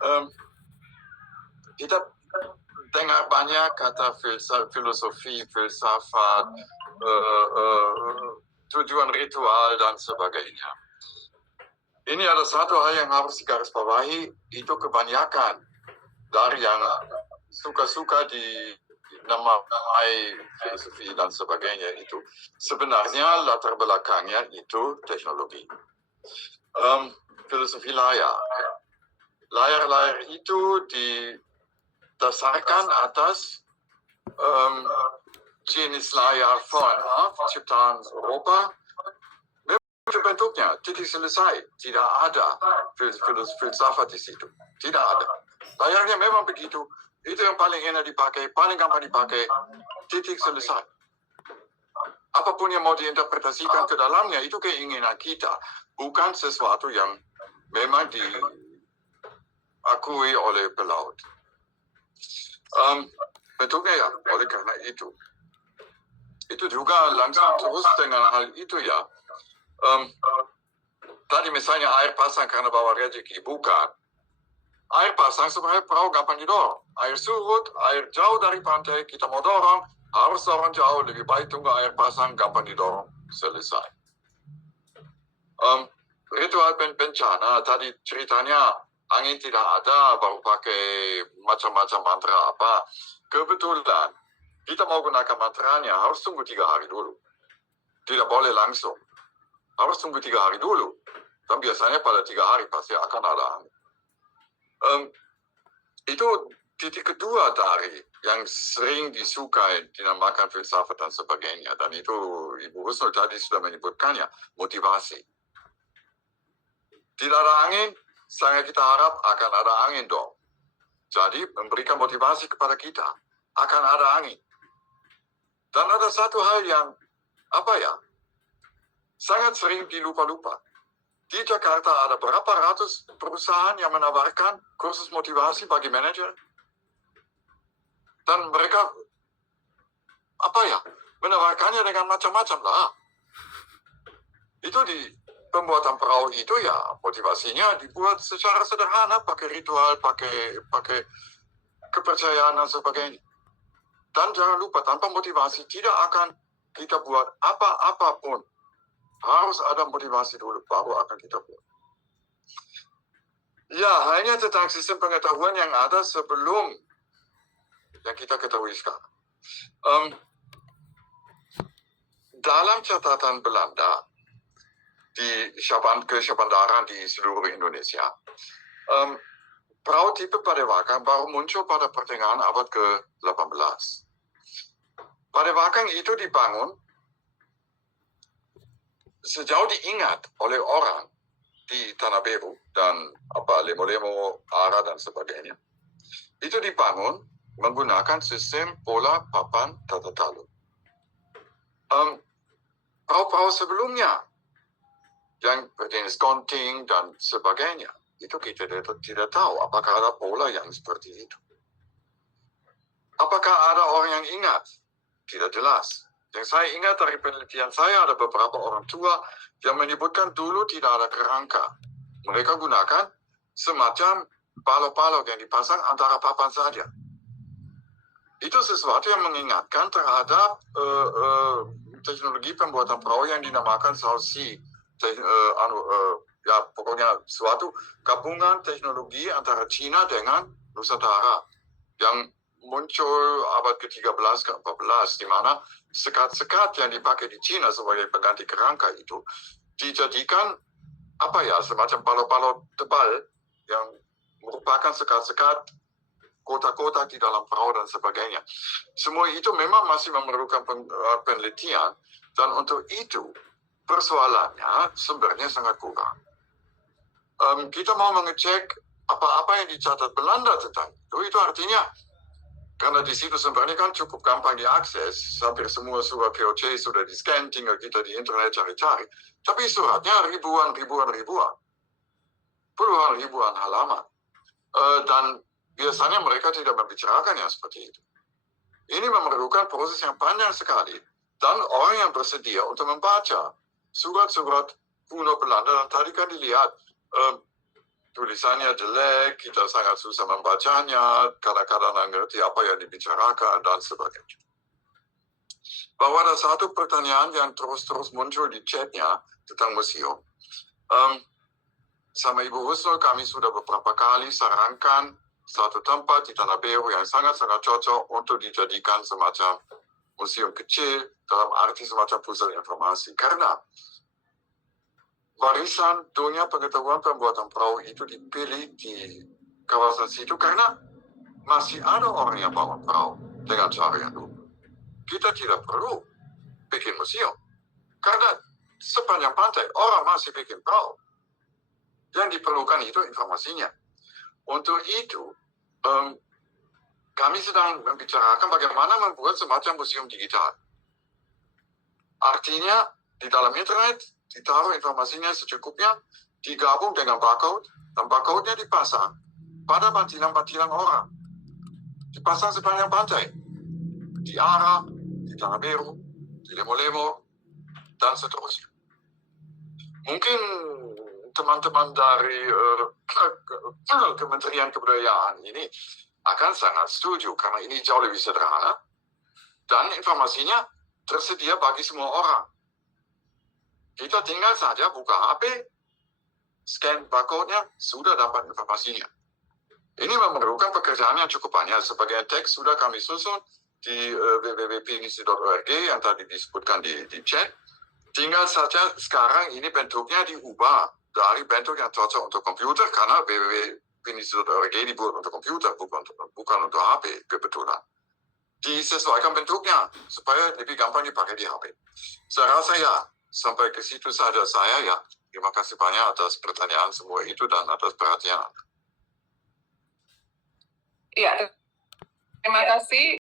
Um, kita dengar banyak kata filosofi, filsafat, tujuan ritual dan sebagainya. Ini ada satu hal yang harus digarisbawahi, itu kebanyakan dari yang suka-suka di namai filosofi dan sebagainya itu sebenarnya latar belakangnya itu teknologi. Filosofi layar itu didasarkan atas jenis layar font ciptaan Eropa. Bentuknya titik selesai, tidak ada filsafat di situ, tidak ada. Layarnya memang begitu, itu yang paling enak dipakai, paling gampang dipakai, titik selesai. Apapun yang mau diinterpretasikan ke dalamnya itu keinginan kita, bukan sesuatu yang memang diakui oleh pelaut. Bentuknya ya, oleh karena itu juga langsung terus dengan hal itu ya. Tadi misalnya air pasang karena bawa rezeki, bukan. Air pasang supaya perahu gampang didorong. Air surut, air jauh dari pantai, kita mau dorong, harus dorong jauh, lebih baik tunggu air pasang, gampang didorong, selesai. Ritual bencana, tadi ceritanya angin tidak ada, baru pakai macam-macam mantra apa. Kebetulan, kita mau gunakan mantranya, harus tunggu 3 hari dulu. Tidak boleh langsung. Harus tunggu 3 hari dulu. Dan biasanya pada 3 hari pasti akan ada angin. Itu titik kedua dari yang sering disukai dinamakan filsafat dan sebagainya. Dan itu Ibu Husnul tadi sudah menyebutkannya, motivasi. Tidak ada angin, sangat kita harap akan ada angin dong. Jadi memberikan motivasi kepada kita, akan ada angin. Dan ada satu hal yang, sangat sering dilupa-lupa. Di Jakarta ada berapa ratus perusahaan yang menawarkan kursus motivasi bagi manajer. Dan mereka, menawarkannya dengan macam-macam lah. Itu di pembuatan perahu itu ya, motivasinya dibuat secara sederhana, pakai ritual, pakai kepercayaan dan sebagainya. Dan jangan lupa, tanpa motivasi tidak akan kita buat apapun. Harus ada motivasi dulu, baru akan kita buat. Ya, hanya tentang sistem pengetahuan yang ada sebelum yang kita ketahui sekarang. Dalam catatan Belanda, di Syabandaran di seluruh Indonesia, perahu tipe Padewakan baru muncul pada pertengahan abad ke-18. Padewakan itu dibangun sejauh diingat oleh orang di Tanah Beru dan Lemo-Lemo, Ara dan sebagainya. Itu dibangun menggunakan sistem pola papan tata talud. Perahu-perahu sebelumnya yang berjenis konting dan sebagainya, itu kita tidak tahu apakah ada pola yang seperti itu. Apakah ada orang yang ingat? Tidak jelas. Yang saya ingat dari penelitian saya, ada beberapa orang tua yang menyebutkan dulu tidak ada kerangka. Mereka gunakan semacam palo-palo yang dipasang antara papan saja. Itu sesuatu yang mengingatkan terhadap teknologi pembuatan perahu yang dinamakan Salsi. Pokoknya suatu gabungan teknologi antara Cina dengan Nusantara yang muncul abad ke-13 ke-14, di mana sekat-sekat yang dipakai di Cina sebagai pengganti kerangka itu dijadikan semacam palo-palo tebal yang merupakan sekat-sekat kotak-kotak di dalam perahu dan sebagainya. Semua itu memang masih memerlukan penelitian, dan untuk itu persoalannya sumbernya sangat kurang. Kita mau mengecek apa yang dicatat Belanda tentang itu artinya karena di situ sumbernya kan cukup gampang diakses, hampir semua surat VOC sudah di-scan, tinggal kita di internet cari-cari. Tapi suratnya ribuan, puluhan ribuan halaman. Dan biasanya mereka tidak membicarakan yang seperti itu. Ini memerlukan proses yang panjang sekali, dan orang yang bersedia untuk membaca surat-surat kuno Belanda, dan tadi kan dilihat tulisannya jelek, kita sangat susah membacanya, kadang-kadang nggak ngerti apa yang dibicarakan, dan sebagainya. Bahwa ada satu pertanyaan yang terus-terus muncul di chatnya tentang museum. Sama Ibu Husnul, kami sudah beberapa kali sarankan satu tempat di Tanah Beru yang sangat-sangat cocok untuk dijadikan semacam museum kecil, dalam arti semacam pusat informasi. Karena warisan dunia pengetahuan pembuatan perahu itu dipilih di kawasan situ karena masih ada orang yang bangun perahu dengan cara yang dulu. Kita tidak perlu bikin museum. Karena sepanjang pantai orang masih bikin perahu. Yang diperlukan itu informasinya. Untuk itu, kami sedang membicarakan bagaimana membuat semacam museum digital. Artinya, di dalam internet, ditaruh informasinya secukupnya, digabung dengan barcode, dan barcode-nya dipasang pada bantilan-bantilan orang. Dipasang sepanjang pantai. Di Ara, di Tanah Beru, di Lemo-Lemo, dan seterusnya. Mungkin teman-teman dari Kementerian Kebudayaan ini akan sangat setuju karena ini jauh lebih sederhana dan informasinya tersedia bagi semua orang. Kita tinggal saja buka HP, scan barcode-nya, sudah dapat informasinya. Ini memerlukan pekerjaan yang cukup banyak. Sebagian teks sudah kami susun di www.pinisi.org yang tadi disebutkan di chat. Tinggal saja sekarang ini bentuknya diubah dari bentuk yang cocok untuk komputer karena www.pinisi.org dibuat untuk komputer, bukan untuk HP kebetulan. Disesuaikan bentuknya supaya lebih gampang dipakai di HP. Saya rasa ya, sampai ke situ saja saya ya. Terima kasih banyak atas pertanyaan semua itu dan atas perhatian. Ya, terima kasih.